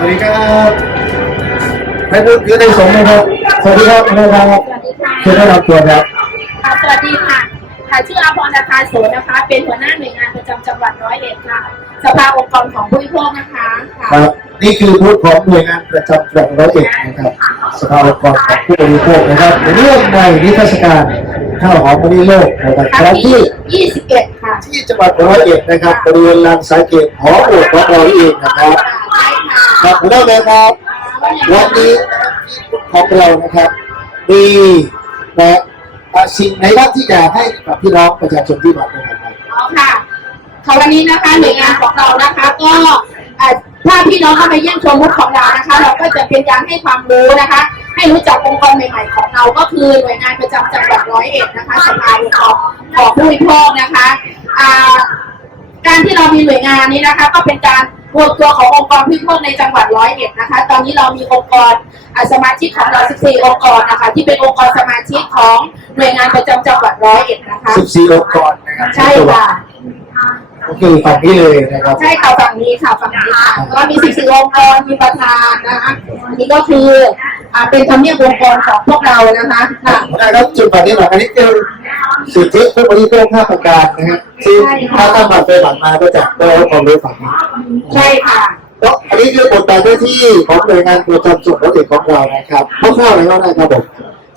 วัสดีครับให้พูดคือในสงฆ์นะครับสวัสดีครับคุณครับสวัสดีค่ะเชิญได้รับตัวครับค่ะสวัสดีค่ะค่ะชื่ออาพรนาคาโสนะคะ เป็นหัวหน้าหน่วยงานประจำจังหวัดร้อยเอ็ดค่ะ สภาองค์กรของผู้บริโภคนะคะค่ะครับนี่คือพูดของหน่วยงานประจำจังหวัดร้อยเอ็ดนะครับสภาองค์กรของผู้บริโภคนะครับในเรื่องในนิทรรศการข้าวหอมมะลิโลกนะครับครั้ครั้งงที่ที่21ค่ะ ที่จังหวัดร้อยเอ็ดนะครับบริเวณลานสายเกตหอโบสถ์ของเราเองนะครับใช่ ครับเริ่มเลยครับ วันนี้ของเรานะครับ มีนะสิ่งไหนบ้างที่จะให้กับพี่น้องประชาชนที่มาในงานครับอ๋อค่ะค่ะวันนี้นะคะหน่วยงานของเรานะคะก็ถ้าพี่น้องเข้ามาเยี่ยมชมบูธของเรานะคะ เราก็จะเป็นการให้ความรู้นะคะ ให้รู้จักองค์กรใหม่ๆของเราก็คือหน่วยงานประจำจังหวัดร้อยเอ็ดนะคะสภาองค์กรของผู้บริโภคนะคะการที่เรามีหน่วยงานนี้นะคะ ก็เป็นการ รวมตัวขององค์กรผู้บริโภคในจังหวัดร้อยเอ็ดนะคะ ตอนนี้เรามีองค์กรอ่าสมาชิกของเรา 14 องค์กรนะคะ ที่เป็นองค์กรสมาชิกของหน่วยงานประจำจังหวัดร้อยเอ็ดนะคะ 14องค์กรนะครับใช่ค่ะก็คือฝั่งนี้เลยนะครับ ใช่ค่ะฝั่งนี้ค่ะฝั่งนี้ค่ะก็มี 14 องค์กรมีประธานนะคะอันนี้ก็คือ อ่าเป็นธรรมเนียบองค์กรของพวกเรานะคะค่ะได้ครับจุดฝั่งนี้หน่อยอันนี้คือสิทธิผู้บริโภคห้าประการนะฮะที่ถ้าท่านผ่านไปผ่านมาก็จะได้รับความรู้ฝั่งนี้ใช่ค่ะแล้วอันนี้คือบทบาทหน้าที่ของหน่วยงานประจำส่วนราชการของเรานะครับคร่าวๆเลยก็ได้ครับผม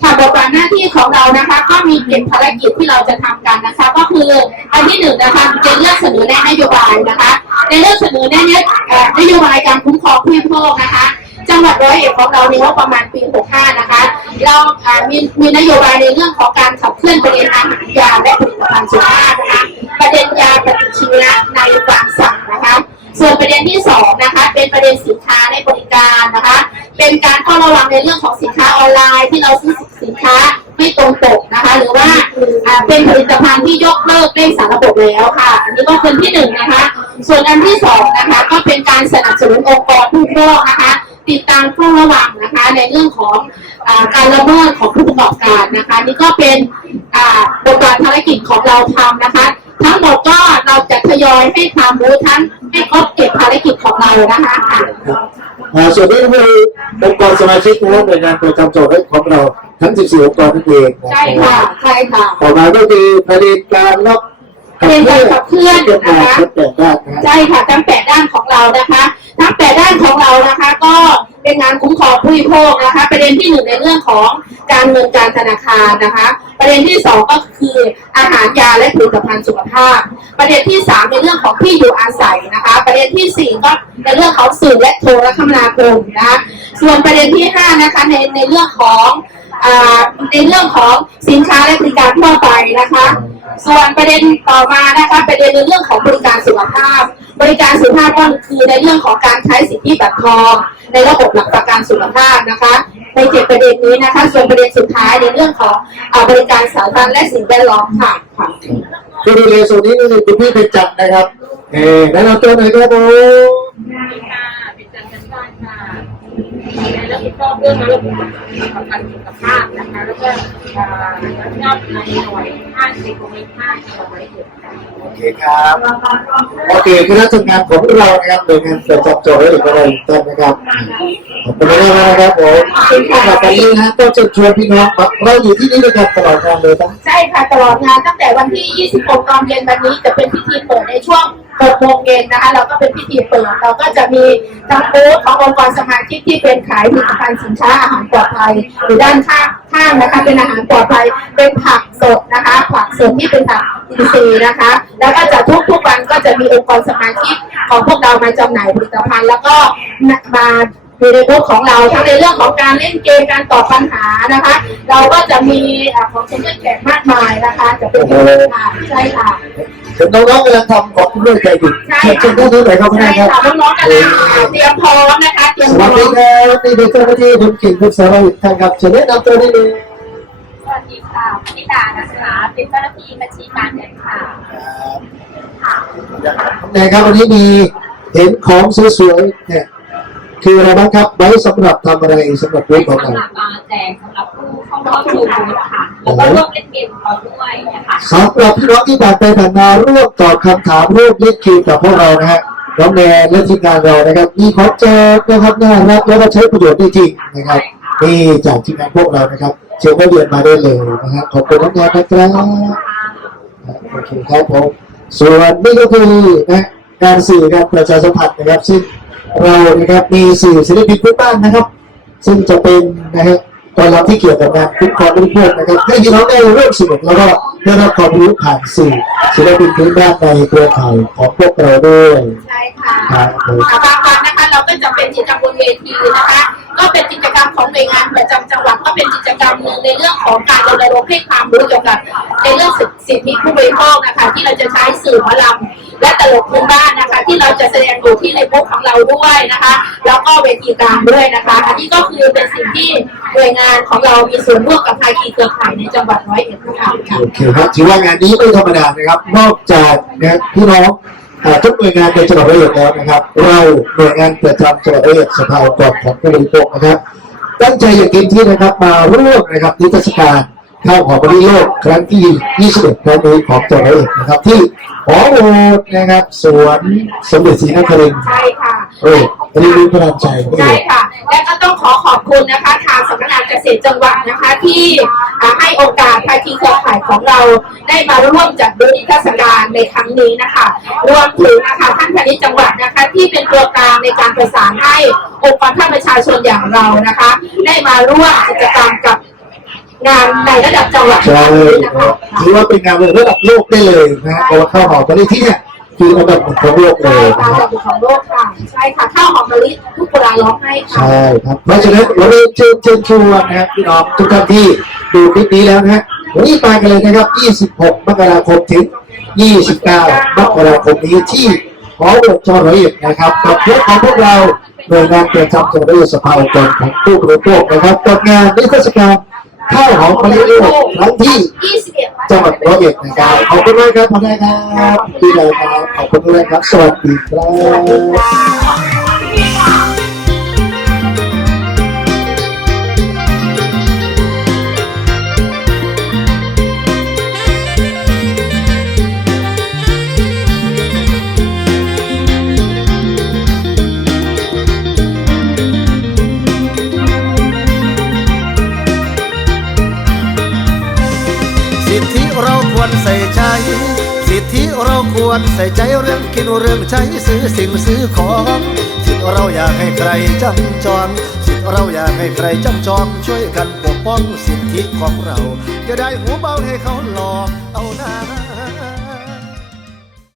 ค่ะบทบาทหน้าที่ของเรานะคะ ก็มีเก็บภารกิจที่เราจะทำกันนะคะ ก็คืออันที่หนึ่งนะคะเป็นเรื่องเสนอแนะนโยบายนะคะ ในเรื่องเสนอแนะเนี่ยเอ่อนโยบายการคุ้มครอง ร้อยเอ็ดของเราในงบประมาณปี 65 นะคะ เรามีมีนโยบายในเรื่องของการขับเคลื่อนประเด็นอาหารยาและผลิตภัณฑ์สุขภาพนะคะ ประเด็นยาปฏิชีวนะในฟาร์มสัตว์นะคะ ส่วนประเด็นที่สองนะคะ เป็นประเด็นสินค้าในบริการนะคะ เป็นการเฝ้าระวังในเรื่องของสินค้าออนไลน์ที่เราซื้อสินค้าไม่ตรงปกนะคะ หรือว่าอ่าเป็นผลิตภัณฑ์ที่ยกเลิกเร่งสารระบบแล้วค่ะ อันนี้ก็เป็นที่หนึ่งนะคะ ส่วนอันที่สองนะคะ ก็เป็นการสนับสนุนองค์กรผู้บริโภคนะคะ ติดตามเฝ้าระวังนะคะ ในเรื่องของอาการละเมิดของผู้ประกอบการนะคะ นี่ก็เป็นอ่าบทบาทภารกิจของเราทำนะคะ ทั้งหมดก็เราจะทยอยให้ความรู้ทั้งให้ครบเก็บภารกิจของเรานะคะค่ะอ่าส่วนนี้ก็คือองค์กรสมาชิกนะครับหน่วยงานประจำจังหวัดของเราทั้ง 14 องค์กรนั่นเองนะใช่ค่ะใช่ค่ะต่อมาก็คือประเด็นการรับเป็นการขับเคลื่อนเกี่ยวกับนะคะขับเคลื่อนด้านนะฮะใช่ค่ะทั้งแปดด้านของเรานะคะ ทั้งแปดด้านของเรานะคะก็ เป็นงานคุ้มครองผู้บริโภคนะคะ ประเด็นที่หนึ่งในเรื่องของการเงินการธนาคารนะคะ ประเด็นที่สองก็คืออาหารยาและผลิตภัณฑ์สุขภาพ ประเด็นที่สามในเรื่องของที่อยู่อาศัยนะคะ ประเด็นที่สี่ก็ในเรื่องของสื่อและโทรคมนาคมนะคะส่วนประเด็นที่ห้านะคะในในเรื่องของอ่าในเรื่องของสินค้าและบริการทั่วไปนะคะ ส่วนประเด็นต่อมานะคะประเด็นในเรื่องของบริการสุขภาพ บริการสุขภาพก็คือในเรื่องของการใช้สิทธิบัตรทองในระบบหลักประกันสุขภาพนะคะ ในเจ็ดประเด็นนี้นะคะ ส่วนประเด็นสุดท้ายในเรื่องของอาบริการสาธารณะและสิ่งแวดล้อมค่ะค่ะคือดูแลส่วนนี้ก็คือคุณพี่เป็นจัดนะครับเอ่แนะนำตัวหน่อยครับผมค่ะเป็นจันทร์บ้านค่ะในเรื่องที่ชอบเรื่องระบบประกันสุขภาพนะคะ แล้วก็เอ่อรับผิดชอบในหน่วยห้าสิบในห้าจังหวัดร้อยเอ็ดค่ะ โอเคครับโอเคคณะทำงานของเรานะครับหน่วยงานประจำจังหวัดของเราท่านนะครับขอบคุณมากนะครับผมสำหรับวันนี้นะก็เชิญชวนพี่น้องเราอยู่ที่นี่ด้วยกันตลอดงานเลยครับใช่ค่ะตลอดงานตั้งแต่วันที่ 26 ตอนเย็นวันนี้จะเป็นพิธีเปิดในช่วง6โมงเย็นนะคะ เราก็เป็นพิธีเปิดเราก็จะมีทั้งบูธขององค์กรสมาชิกที่เป็นขายผลิตภัณฑ์สินค้าอาหารปลอดภัยหรือด้านข้าง ข้างนะคะ เป็นอาหารปลอดภัยเป็นผักสดนะคะ ผักสดที่เป็นผักอินทรีย์นะคะ แล้วก็จะทุกทุกๆวันก็จะมีองค์กรสมาชิกของพวกเรามาจำหน่ายผลิตภัณฑ์ แล้วก็มาอยู่ในบูธของเราทั้งในเรื่องของการเล่นเกมการตอบปัญหานะคะ เราก็จะมีอ่าของเช่นแจกมากมายนะคะ จะเป็นค่ะใช่ค่ะ เห็นน้องๆกำลังทำของด้วยใจดีเชิญท่านทุกท่านครับใช่นะครับค่ะน้องๆกันเลยเตรียมพร้อมนะคะเตรียมสพร้วัอสดีมครับนี่เป็นเจ้าหน้าที่คุณกิ่งคุณสารวิทย์ท่านครับเชิญแนะนำตัวได้เลยสวัสดีค่ะพนิดานะคะเป็นเจ้าหน้าที่บัญชีการเงินค่ะไหนครับวันนี้มีเห็นของสวยๆเนี่ย คืออะไรบ้างครับ ไว้สำหรับทำอะไรสำหรับรูปของสำหเรารับอ่าแจกสำหรับผู้เข้าร่วมชมบูธค่ะแล้วก็ร่วมเล่นเกมของเราด้วยนะคะสำหรับพี่น้องที่ผ่านไปผ่านมาร่วมตอบคำถามร่วมเล่นเกมกับพวกเรานะฮะน้องแนนและทีมงานเรานะครับมีของแจกนะครับน่ารักแล้วก็ใช้ประโยชน์ได้จริงนะครับนี่จากทีมงานพวกเรานะครับ เชิญนักเรียนมาได้เลยนะครับขอบคุณน้องแนนนะครับโอเคครับผมส่วนนี่ก็คือนะการสื่อการประชาสัมพันธ์นะครับซึ่ง เรานะครับมีสื่อศิลปินพื้นบ้านนะครับ ซึ่งจะเป็นนะฮะตอนรับที่เกี่ยวกับงานคุ้มครองผู้บริโภคนะครับให้พี่น้องได้ร่วมสนุกแล้วก็ได้รับความรู้ผ่านสื่อศิลปินพื้นบ้านในเครือข่ายของพวกเราด้วยใช่ค่ะครับผมบางวันนะคะเราก็ จะเป็นกิจกรรมบนเวทีนะคะ ก็เป็นกิจกรรมของหน่วยงานประจำจังหวัดก็เป็นกิจกรรมหนึ่งในเรื่องของการรณรงค์ให้ความรู้เกี่ยวกับในเรื่องสิทธิผู้บริโภคนะคะ ที่เราจะใช้สื่อหมอลำและตลกพื้นบ้านนะคะ ที่เราจะแสดงอยู่ที่ในบุ๊กของเราด้วยนะคะ แล้วก็เวทีกลางด้วยนะคะ อันนี้ก็คือเป็นสิ่งที่หน่วยงานของเรามีส่วนร่วมกับภาคีเครือข่ายในจังหวัดร้อยเอ็ดนะคะ โอเคครับถือว่างานนี้ไม่ธรรมดานะครับ นอกจากนะพี่น้อง ทุกหน่วยงานในจังหวัดระยองแล้วนะครับ เราหน่วยงานประจำจังหวัดระยองสภาองค์กรของผู้บริโภคนะครับ ตั้งใจอย่างเต็มที่นะครับมาร่วมนะครับนิทรรศการข้าวหอมมะลิโลกครั้งที่ 21 ครั้งนี้ของจังหวัดระยองนะครับ ที่หอโบสถ์นะครับสวนสมเด็จศรีนครินทร์ใช่ค่ะ โอ้ยอันนี้รู้พระรามใจนี่ใช่ค่ะ และก็ต้องขอขอบคุณนะคะ ทางสำนักงานเกษตรจังหวัดนะคะ ที่อ่าให้โอกาสภาคีเครือข่ายของเราได้มาร่วมจัดดูนิทรรศการในครั้งนี้นะคะ รวมถึงนะคะท่านพาณิชย์จังหวัดนะคะ ที่เป็นตัวกลางในการประสานให้องค์กรภาคประชาชนอย่างเรานะคะ ได้มาร่วมกิจกรรมกับงานในระดับจังหวัดใช่นี้นะครัคะ บถือว่าเป็นงานระดับโลกได้เลยนะฮะเพราะว่าข้าวหอมมะลิที่เนี่ย คืออันดับหนึ่งของโลกเลใช่ยค่ะนะคระรับดับของโลกค่ะ ใช่ค่ะข้าวหอมมะลิทุกคนร้องให้ค่ะ ใช่ครับเพราะฉะนั้นเราเลยเชิญเชิญชวนนะครับพี่น้องทุกท่านที่ดูคลิปนี้แล้วนะฮะวันนี้ไปกันเลยนะครับ 26 มกราคมถึง 29 มกราคมนี้ที่หอโบสถ์จอร้อยเอ็ดนะครับกับพวกของพวกเราหน่วยงานประจำจังหวัดระยองสภาองค์กรของผู้บริโภคนะครับกับงานนิทรรศการ ข้าวหอมมะลิโลกครั้งที่21จังหวัดร้อยเอ็ดนะครับขอบคุณมากครับพ่อแม่ครับพี่เลยครับขอบคุณด้วยครับ สวัสดีครับ ควรใส่ใจเรื่องกินเรื่องใช้ซื้อสิ่งซื้อของสิทธิเราอยากให้ใครจำจองสิทธิเราอยากให้ใครจำจองช่วยกันปกป้องสิทธิของเรา จะได้หูเบาให้เขาหลอกเอาหน้า